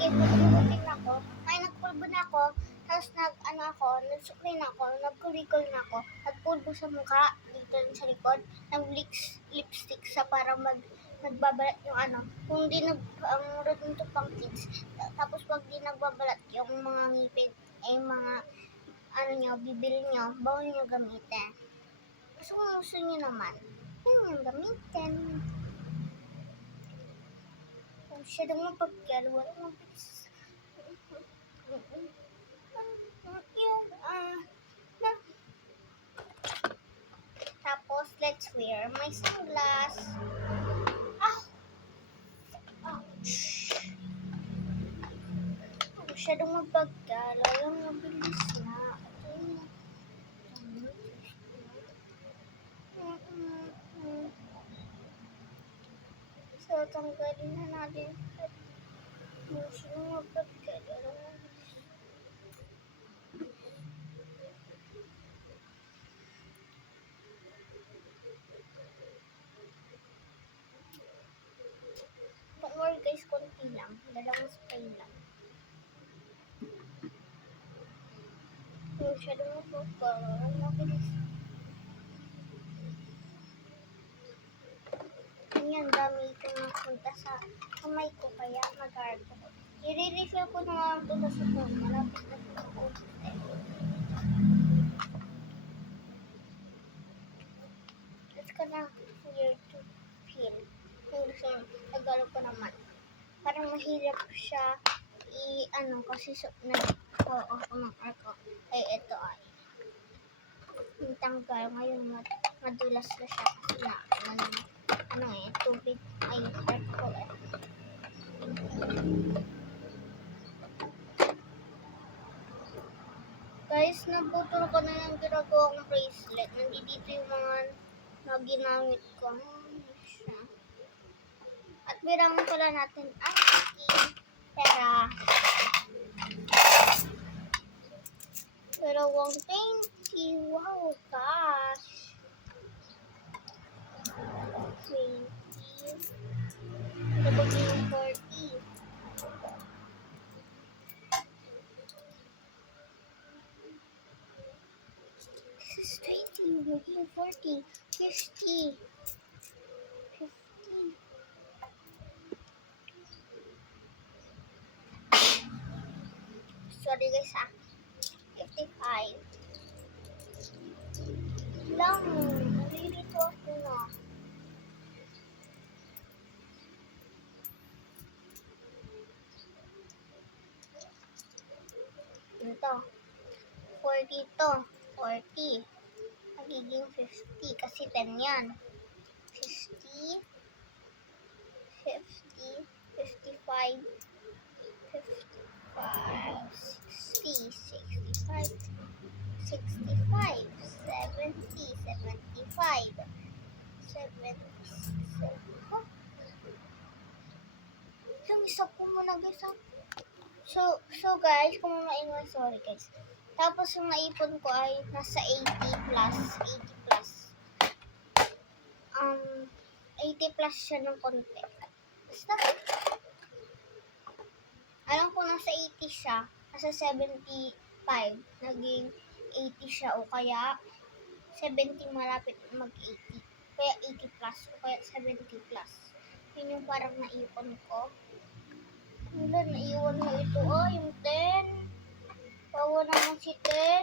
guys, nag-routine ako. Ay, nagpulbo na ako. Tapos nagsuklay na ako, nagkurikol na ako. Nagpulbo sa mukha, dito sa likod. Nag-lipstick sa para nagbabalat yung Kung di ang routine to pang kids. Tapos pag di nagbabalat yung mga ngipin, mga bibili nyo, bawal nyo gamitin. Gusto nyo naman, yun yung gamitin. Kung siya daw mapagkal, wala mabilis. Tapos, let's wear my sunglass. Kung siya daw mapagkal, wala mabilis na. So, tanggalin na natin. Kung siya daw mapagkal, wala mabilis. Don't worry guys, konti lang. Dalawang spray lang. Kung siya daw mapagkal, wala mabilis. Yan, dami itong napunta sa kamay ko, kaya mag-arto ko. I-refill ko na lang ito sa phone. Malapit na ito ako. Let's go na here to fill. Yung gusto nag-alog ko naman. Parang mahirap siya kasi nag-off ko ng arko. Ay, ito ay yung tanggal. Ngayon, madulas na siya kasi tubig ay arko Guys, naputol ko na yung ginagawa kong bracelet. Nandito yung mga ginamit ko. At bilangan pala natin ang aking pera. Pero 120. Wow, gosh. 20. Tapos yung 40. This is 20. Maging 40. 50. 50. Sorry guys 55. Lang. Nalilito ako na. Ito. 40 to. 40. Magiging 50 kasi 10 yan. 50. 50. 55. 55. 60. 65. 65. 70. 75. 77. Yung isa ko muna guys So guys, kung maingay, sorry guys. Tapos yung naipon ko ay nasa 80 plus. 80 plus siya ng konti. Basta, alam ko nasa 80 siya. Nasa 75. Naging 80 siya o kaya 70 malapit mag-80. Kaya 80 plus o kaya 70 plus. Yun yung parang naipon ko. Wala, naiwan mo ito. Yung 10. Bawa naman si 10.